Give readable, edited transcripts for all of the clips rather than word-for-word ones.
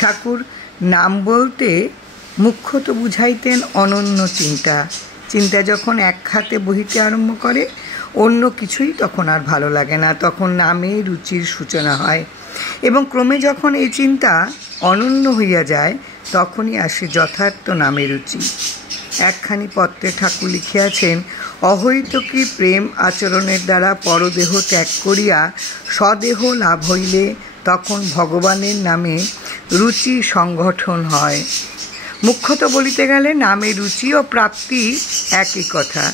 ঠাকুর নাম বলতে মুখ্যত বুঝাইতেন অনন্য চিন্তা। চিন্তা যখন এক খাতে বহিতে আরম্ভ করে, অন্য কিছুই তখন আর ভালো লাগে না, তখন নামে রুচির সূচনা হয়। এবং ক্রমে যখন এই চিন্তা অনন্য হইয়া যায়, তখনই আসে যথার্থ নামে রুচি। একখানি পত্রে ঠাকুর লিখিয়াছেন, অহৈতুকী প্রেম আচরণের দ্বারা পরদেহ ত্যাগ করিয়া স্বদেহ লাভ হইলে তখন ভগবানের নামে রুচি সংগঠন হয়। মুখ্যত বলিতে গেলে নামে রুচি ও প্রাপ্তি একই কথা।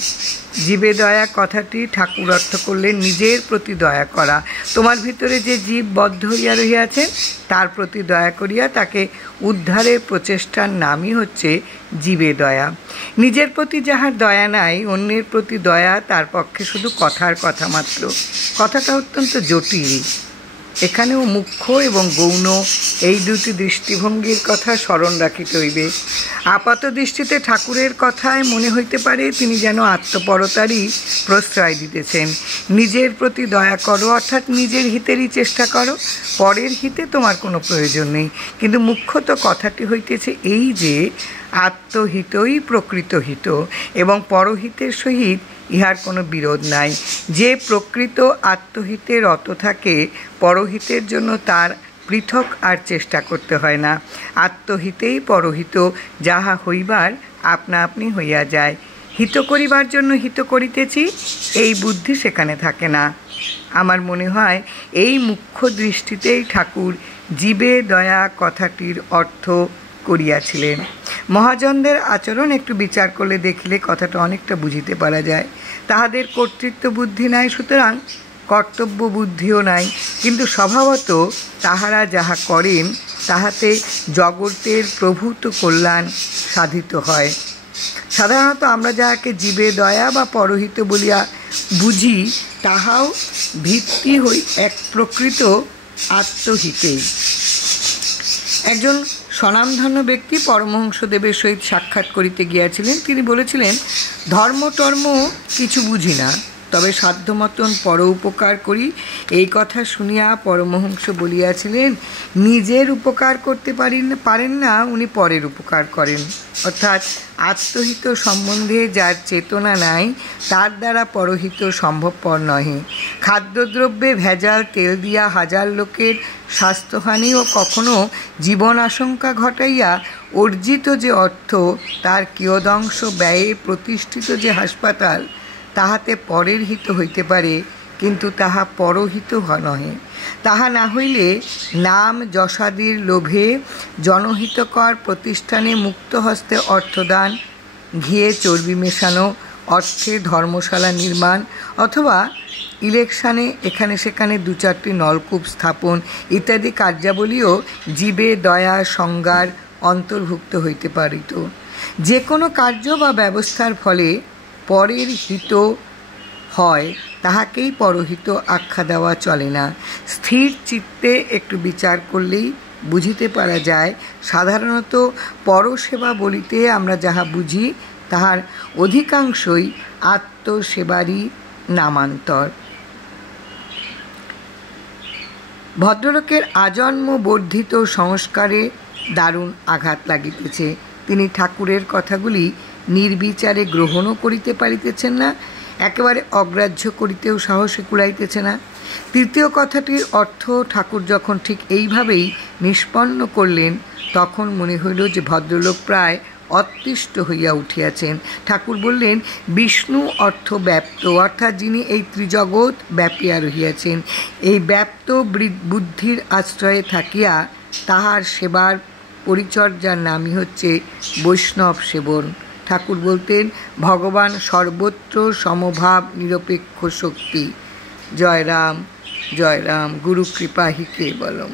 জীবে দয়া কথাটি ঠাকুর অর্থ করলেন নিজের প্রতি দয়া করা। তোমার ভিতরে যে জীব বদ্ধ হইয়া রহিয়াছেন, তার প্রতি দয়া করিয়া তাকে উদ্ধারের প্রচেষ্টার নামই হচ্ছে জীবে দয়া। নিজের প্রতি যাহার দয়া নাই, অন্যের প্রতি দয়া তার পক্ষে শুধু কথার কথা মাত্র। কথাটা অত্যন্ত জটিল। এখানেও মুখ্য এবং গৌণ এই দুটি দৃষ্টিভঙ্গির কথা স্মরণ রাখিতে হইবে। আপাত দৃষ্টিতে ঠাকুরের কথায় মনে হইতে পারে তিনি যেন আত্মপরতারই প্রশ্রয় দিতেছেন। নিজের প্রতি দয়া করো, অর্থাৎ নিজের হিতেরই চেষ্টা করো, পরের হিতে তোমার কোনো প্রয়োজন নেই। কিন্তু মুখ্যত কথাটি হইতেছে এই যে আত্মহিতই প্রকৃত হিত এবং পরহিতের সহিত ইহার কোনো বিরোধ নাই। যে প্রকৃত আত্মহিতে রত থাকে, পরহিতের জন্য তার পৃথক আর চেষ্টা করতে হয় না। আত্মহিতেই পরহিত, যাহা হইবার আপনা আপনি হইয়া যায়। হিত করিবার জন্য হিত করিতেছি, এই বুদ্ধি সেখানে থাকে না। আমার মনে হয় এই মুখ্য দৃষ্টিতেই ঠাকুর জীবে দয়া কথাটির অর্থ করিয়াছিলেন। মহাজনদের আচরণ একটু বিচার করলে দেখিলে কথাটা অনেকটা বুঝিতে পারা যায়। তাহাদের কর্তৃত্ব বুদ্ধি নাই, সুতরাং কর্তব্য বুদ্ধিও নাই, কিন্তু স্বভাবত তাহারা যাহা করেন তাহাতে জগতের প্রভূত কল্যাণ সাধিত হয়। সাধারণত আমরা যাহাকে জীবে দয়া বা পরহিত বলিয়া বুঝি, তাহাও ভিত্তি হই এক প্রকৃত আত্মহিতেই। একজন স্বনামধন্য ব্যক্তি পরমহংসদেবের সহিত সাক্ষাৎ করিতে গিয়াছিলেন। তিনি বলেছিলেন, ধর্ম টর্ম কিছু বুঝি না, তবে সাধ্যমতন পর উপকার করি। এই কথা শুনিয়া পরমহংস বলিয়াছিলেন, নিজের উপকার করতে পারেন না, উনি পরের উপকার করেন। অর্থাৎ আত্মহিত সম্বন্ধে যার চেতনা নাই, তার দ্বারা পরহিত সম্ভবপর নহে। খাদ্যদ্রব্যে ভেজাল তেল দিয়া হাজার লোকের স্বাস্থ্যহানি ও কখনো জীবন আশঙ্কা ঘটাইয়া অর্জিত যে অর্থ, তার কিয়দংশ ব্যয়ে প্রতিষ্ঠিত যে হাসপাতাল, তাহাতে পরের হিত হইতে পারে, কিন্তু তাহা পরহিত নহে। তাহা না হইলে নাম যশাদির লোভে জনহিতকর প্রতিষ্ঠানে মুক্ত হস্তে অর্থদান, ঘিয়ে চর্বি মেশানো, অর্থে ধর্মশালা নির্মাণ, অথবা ইলেকশনে এখানে সেখানে 2-4টি নলকূপ স্থাপন ইত্যাদি কার্যাবলীও জীবে দয়া সংজ্ঞার অন্তর্ভুক্ত হইতে পারিত। যে কোনো কার্য বা ব্যবস্থার ফলে পরের হিত হয়, তাহাকেই পরহিত আখ্যা দেওয়া চলে না। স্থির চিত্তে একটু বিচার করলেই বুঝিতে পারা যায়, সাধারণত পরসেবা বলিতে আমরা যাহা বুঝি, তাহার অধিকাংশই আত্মসেবারই নামান্তর। ভদ্রলোকের আজন্ম বর্ধিত সংস্কারে দারুণ আঘাত লাগিতেছে। তিনি ঠাকুরের কথাগুলি নির্বিচারে গ্রহণও করিতে পারিতেছেন না, একেবারে অগ্রাহ্য করিতেও সাহসে কুলাইতেছে না। তৃতীয় কথাটির অর্থ ঠাকুর যখন ঠিক এইভাবেই নিষ্পন্ন করলেন, তখন মনে হইল যে ভদ্রলোক প্রায় অতিষ্ঠ হইয়া উঠিয়াছেন। ঠাকুর বললেন, বিষ্ণু অর্থ ব্যাপ্ত, অর্থাৎ যিনি এই ত্রিজগৎ ব্যাপিয়া রহিয়াছেন। এই ব্যাপ্ত বুদ্ধির আশ্রয়ে থাকিয়া তাহার সেবার পরিচর্যার নামই হচ্ছে বৈষ্ণব সেবন। ঠাকুর বলতেন, ভগবান সর্বত্র সমভাব নিরপেক্ষ শক্তি। জয় রাম, জয় রাম, গুরু কৃপা হি কেবলম।